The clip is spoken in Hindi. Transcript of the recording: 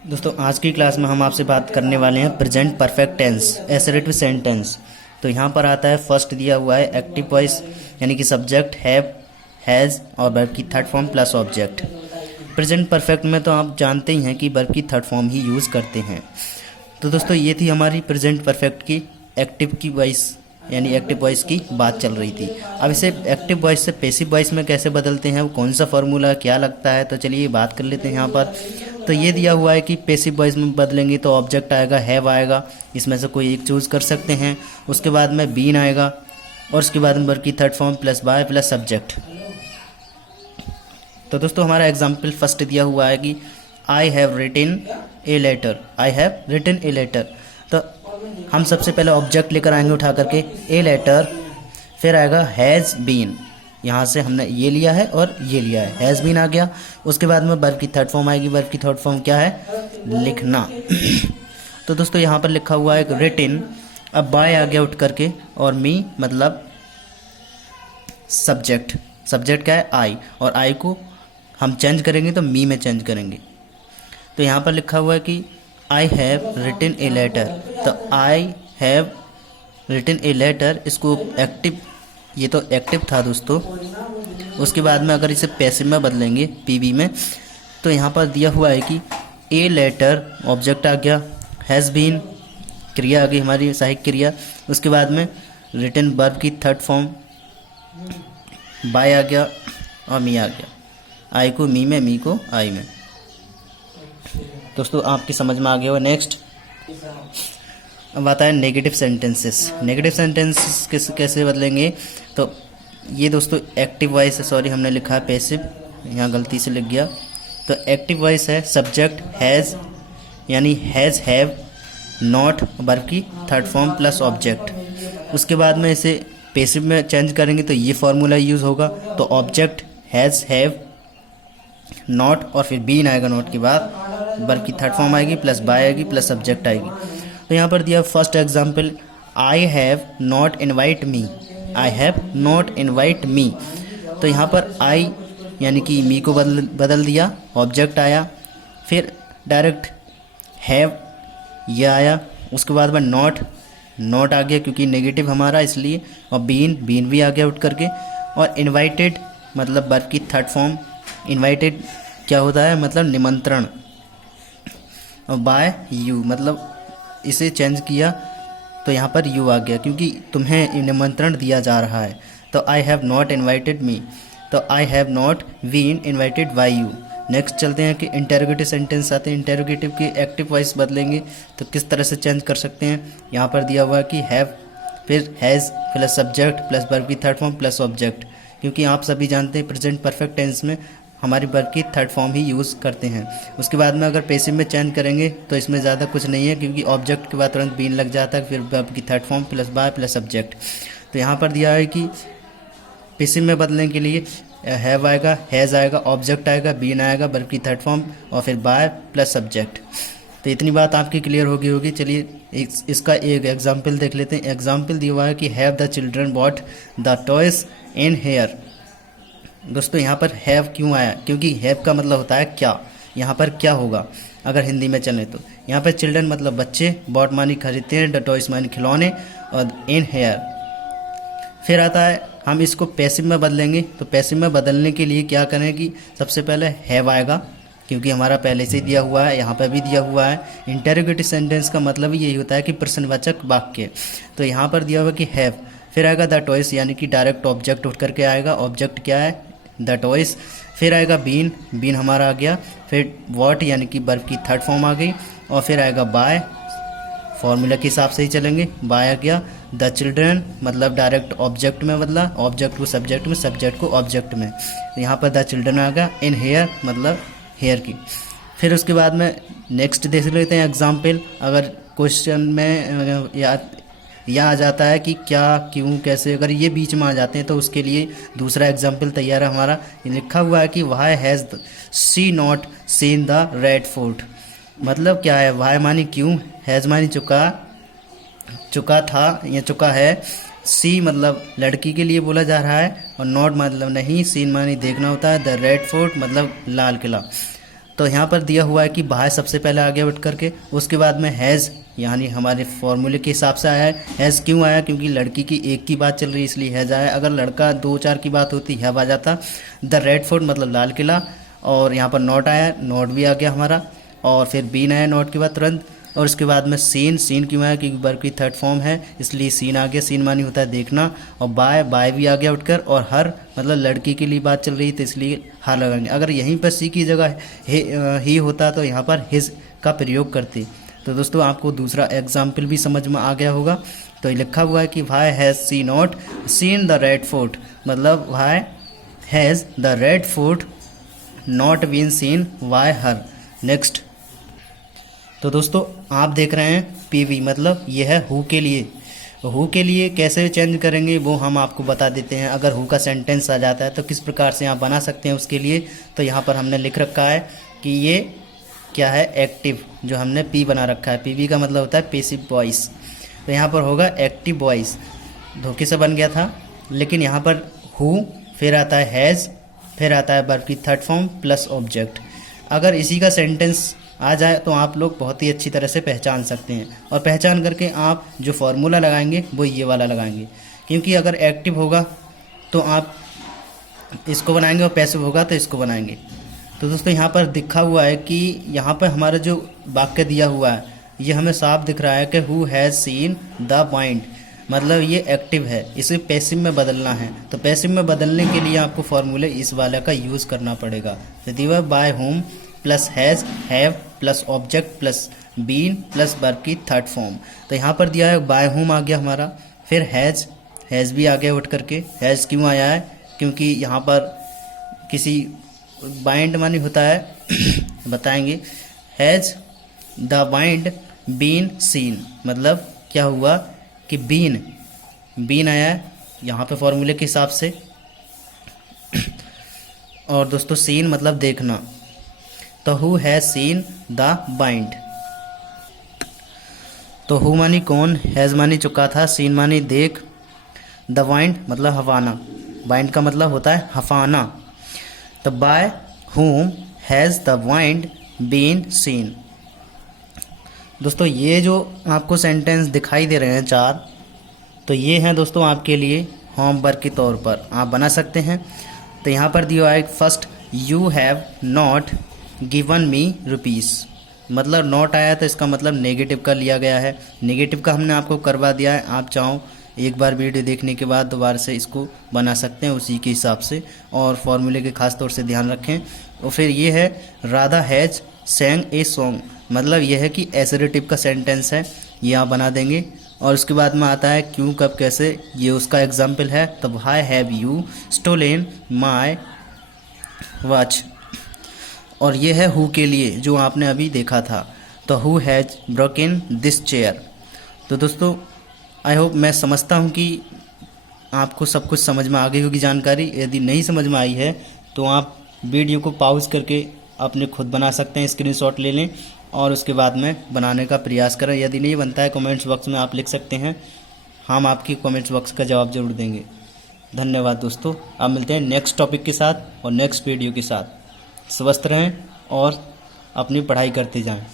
दोस्तों आज की क्लास में हम आपसे बात करने वाले हैं present perfect tense assertive sentence. तो यहाँ पर आता है फर्स्ट दिया हुआ है एक्टिव वॉइस यानी कि सब्जेक्ट हैव हैज़ और वर्ब की third form plus object. Present perfect में तो आप जानते ही हैं कि वर्ब की थर्ड फॉर्म ही यूज़ करते हैं। तो दोस्तों ये थी हमारी प्रेजेंट परफेक्ट की एक्टिव की वॉइस यानी एक्टिव वॉइस की बात चल रही थी। अब इसे एक्टिव वॉइस से पैसिव वॉइस में कैसे बदलते हैं, वो कौन सा फार्मूला क्या लगता है, तो चलिए बात कर लेते हैं यहाँ पर। तो ये दिया हुआ है कि पैसिव वॉइस में बदलेंगे तो ऑब्जेक्ट आएगा हैव आएगा, इसमें से कोई एक चूज़ कर सकते हैं। उसके बाद में बीन आएगा और उसके बाद में वर्ब की third form plus by plus subject. तो दोस्तों हमारा एग्जाम्पल फर्स्ट दिया हुआ है कि I have written a letter, I have written a letter. तो हम सबसे पहले ऑब्जेक्ट लेकर आएंगे उठा करके ए लेटर, फिर आएगा हैज़ बीन, यहाँ से हमने ये लिया है और ये लिया है, हैज़ बीन आ गया। उसके बाद में वर्ब की थर्ड फॉर्म आएगी, वर्ब की थर्ड फॉर्म क्या है, लिखना। तो दोस्तों यहाँ पर लिखा हुआ है रिटन, अब बाय आ गया उठ करके और मी मतलब सब्जेक्ट, सब्जेक्ट क्या है आई, और आई को हम चेंज करेंगे तो मी में चेंज करेंगे। तो यहाँ पर लिखा हुआ है कि I have written a letter, तो I have written a letter, इसको एक्टिव, ये तो एक्टिव था दोस्तों। उसके बाद में अगर इसे पैसिव में बदलेंगे पीबी में, तो यहाँ पर दिया हुआ है कि ए लेटर ऑब्जेक्ट आ गया, हैज़ बीन क्रिया आ गई हमारी सहायक क्रिया, उसके बाद में रिटन वर्ब की थर्ड फॉर्म बाय आ गया और मी आ गया, आई को मी में, मी को आई में। दोस्तों आपकी समझ में आ गया होगा। नेक्स्ट अब आता है नेगेटिव सेंटेंसेस। नेगेटिव सेंटेंसेस कैसे बदलेंगे, तो ये दोस्तों एक्टिव वॉइस है, सॉरी हमने लिखा है पैसिव, यहाँ गलती से लिख गया। तो एक्टिव वॉइस है सब्जेक्ट हैज़ यानी हैज़ हैव नॉट वर्ब की थर्ड फॉर्म प्लस ऑब्जेक्ट। उसके बाद में इसे पैसिव में चेंज करेंगे तो ये फॉर्मूला यूज़ होगा, तो ऑब्जेक्ट हैज़ हैव नॉट और फिर बीन आएगा, नॉट के बाद वर्ब की थर्ड फॉर्म आएगी प्लस बाय आएगी प्लस सब्जेक्ट आएगी। तो यहाँ पर दिया first example, I have not invite me, I have not invite me. तो यहाँ पर आई यानी कि मी को बदल दिया, ऑब्जेक्ट आया, फिर डायरेक्ट हैव ये आया, उसके बाद में नॉट आ गया क्योंकि नेगेटिव हमारा इसलिए, और बीन भी आ गया उठ करके, और इनवाइटेड मतलब वर्ब की थर्ड फॉर्म। इनवाइटेड क्या होता है, मतलब निमंत्रण, और बाय यू मतलब इसे चेंज किया तो यहाँ पर यू आ गया क्योंकि तुम्हें निमंत्रण दिया जा रहा है। तो I have not invited me, तो I have not been invited by you. Next चलते हैं कि इंटेरोगेटिव सेंटेंस आते हैं। इंटेरोगेटिव की एक्टिव वॉइस बदलेंगे तो किस तरह से चेंज कर सकते हैं, यहाँ पर दिया हुआ है कि हैव फिर has plus subject plus verb की थर्ड फॉर्म प्लस ऑब्जेक्ट, क्योंकि आप सभी जानते हैं प्रेजेंट परफेक्ट टेंस में हमारी वर्ब की थर्ड फॉर्म ही यूज़ करते हैं। उसके बाद में अगर पैसिव में चेंज करेंगे तो इसमें ज़्यादा कुछ नहीं है क्योंकि ऑब्जेक्ट के बाद तुरंत बीन लग जाता है, फिर वर्ब की third form plus by plus subject. तो यहाँ पर दिया है कि पैसिव में बदलने के लिए हैव आएगा, हैज़ आएगा, ऑब्जेक्ट आएगा, बीन आएगा, वर्ब की थर्ड फॉर्म और फिर बाय प्लस सब्जेक्ट। तो इतनी बात आपकी क्लियर होगी। चलिए इसका एक एग्जाम्पल देख लेते हैं। एग्जाम्पल दिया हुआ है कि have the children bought the toys in here. दोस्तों यहाँ पर हैव क्यों आया, क्योंकि हैव का मतलब होता है क्या, यहाँ पर क्या होगा अगर हिंदी में चले तो। यहाँ पर चिल्ड्रन मतलब बच्चे, बॉट मानी खरीदते हैं, द टॉयज मानी खिलौने, और इन हेयर। फिर आता है हम इसको पैसिव में बदलेंगे, तो पैसिव में बदलने के लिए क्या करें कि सबसे पहले हैव आएगा क्योंकि हमारा पहले से ही दिया हुआ है, यहाँ पर भी दिया हुआ है। इंटेरोगेटिव सेंटेंस का मतलब यही होता है कि प्रश्नवाचक वाक्य। तो यहाँ पर दिया हुआ कि हैव, फिर आएगा द टॉयज यानी कि डायरेक्ट ऑब्जेक्ट उठ करके आएगा, ऑब्जेक्ट क्या है द टॉयज, फिर आएगा बीन हमारा आ गया, फिर वॉट यानी कि वर्ब की थर्ड फॉर्म आ गई, और फिर आएगा बाय, फॉर्मूला के हिसाब से ही चलेंगे, बाय आ गया, द चिल्ड्रन मतलब डायरेक्ट ऑब्जेक्ट में बदला, ऑब्जेक्ट को सब्जेक्ट में, सब्जेक्ट को ऑब्जेक्ट में, तो यहाँ पर द चिल्ड्रन आ गया, इन हेयर मतलब हेयर की। फिर उसके बाद में नेक्स्ट देख लेते हैं एग्जाम्पल। अगर क्वेश्चन में या आ जाता है कि क्या क्यों कैसे, अगर ये बीच में आ जाते हैं तो उसके लिए दूसरा एग्जाम्पल तैयार है हमारा। लिखा हुआ है कि why has she not seen the Red Fort. मतलब क्या है, वाई मानी क्यों, हैज़ मानी चुका था या चुका है, सी मतलब लड़की के लिए बोला जा रहा है, और नॉट मतलब नहीं, सीन मानी देखना होता है, द रेड फोर्ट मतलब लाल किला। तो यहाँ पर दिया हुआ है कि बाय सबसे पहले आगे उठ करके, उसके बाद में हैज़ यानी हमारे फॉर्मूले के हिसाब से आया है। हैज़ क्यों आया? क्योंकि लड़की की एक की बात चल रही है इसलिए हैज़ आया। अगर लड़का 2-4 की बात होती हैव आ जाता। द रेड फोर्ट मतलब लाल किला, और यहाँ पर नॉट आया, नॉट भी आ गया हमारा, और फिर बीन आया नॉट के बाद तुरंत, और उसके बाद में सीन, सीन क्यों आया? क्योंकि वर्ब की थर्ड फॉर्म है इसलिए सीन आ गया। सीन मानी होता है देखना, और बाय, बाय भी आ गया उठकर, और हर मतलब लड़की के लिए बात चल रही थी इसलिए हर लगाएंगे। अगर यहीं पर सी की जगह ही होता तो यहाँ पर हिज का प्रयोग करते। तो दोस्तों आपको दूसरा एग्जाम्पल भी समझ में आ गया होगा। तो ये लिखा हुआ है कि why has she not seen the Red Fort, मतलब why has the Red Fort not been seen by her. Next, तो दोस्तों आप देख रहे हैं पीवी, मतलब ये है हु के लिए। हु के लिए कैसे चेंज करेंगे वो हम आपको बता देते हैं। अगर हु का सेंटेंस आ जाता है तो किस प्रकार से आप बना सकते हैं उसके लिए, तो यहाँ पर हमने लिख रखा है कि ये क्या है, एक्टिव, जो हमने पी बना रखा है। पीवी का मतलब होता है पैसिव वॉइस, तो यहाँ पर होगा एक्टिव वॉइस। धोखे से बन गया था, लेकिन यहाँ पर हु, फिर आता है हैज़, फिर आता है वर्ब की थर्ड फॉर्म प्लस ऑब्जेक्ट। अगर इसी का सेंटेंस आ जाए तो आप लोग बहुत ही अच्छी तरह से पहचान सकते हैं, और पहचान करके आप जो फॉर्मूला लगाएंगे वो ये वाला लगाएंगे। क्योंकि अगर एक्टिव होगा तो आप इसको बनाएंगे, और पैसिव होगा तो इसको बनाएंगे। तो दोस्तों यहाँ पर दिखा हुआ है कि यहाँ पर हमारा जो वाक्य दिया हुआ है ये हमें साफ दिख रहा है कि who has seen the point, मतलब ये एक्टिव है, इसे पैसिव में बदलना है। तो पैसिव में बदलने के लिए आपको फॉर्मूले इस वाले का यूज़ करना पड़ेगा। तो दिया by whom plus has, have plus object plus been plus verb की थर्ड फॉर्म। तो यहाँ पर दिया है बाय होम आ गया हमारा, फिर हैज़, हैज़ भी आ गया उठ करके। हैज़ क्यों आया है? क्योंकि यहाँ पर किसी बाइंड मानी होता है बताएंगे। Has the bind been seen, मतलब क्या हुआ कि बीन, बीन आया है यहाँ पे फॉर्मूले के हिसाब से। और दोस्तों सीन मतलब देखना, तो who has seen the bind. तो हु मानी कौन, हैज़ मानी चुका था, सीन मानी देख, द बाइंड मतलब हवाना, बाइंड का मतलब होता है हफाना। तो by whom has the bind been seen. दोस्तों ये जो आपको सेंटेंस दिखाई दे रहे हैं 4, तो ये हैं दोस्तों आपके लिए होमवर्क के तौर पर आप बना सकते हैं। तो यहाँ पर दिया है first, you have not given me rupees, मतलब नॉट आया तो इसका मतलब नेगेटिव का लिया गया है। नेगेटिव का हमने आपको करवा दिया है, आप चाहो एक बार वीडियो देखने के बाद दोबारा से इसको बना सकते हैं उसी के हिसाब से, और फॉर्मूले के खास तौर से ध्यान रखें। और फिर ये है राधा हैज़ सैंग ए सॉन्ग, मतलब यह है कि एसरेटिव का सेंटेंस है, ये आप बना देंगे। और उसके बाद में आता है क्यों कब कैसे, ये उसका एग्जाम्पल है। तो why have you stolen my watch, और ये है हु के लिए जो आपने अभी देखा था। तो who has broken this chair. तो दोस्तों आई होप, मैं समझता हूँ कि आपको सब कुछ समझ में आ गई होगी जानकारी। यदि नहीं समझ में आई है तो आप वीडियो को पॉज करके अपने खुद बना सकते हैं, स्क्रीनशॉट ले लें और उसके बाद में बनाने का प्रयास करें। यदि नहीं बनता है कमेंट्स बॉक्स में आप लिख सकते हैं, हम आपकी कमेंट्स बॉक्स का जवाब जरूर देंगे। धन्यवाद दोस्तों, आप मिलते हैं नेक्स्ट टॉपिक के साथ और नेक्स्ट वीडियो के साथ। स्वस्थ रहें और अपनी पढ़ाई करते जाएं।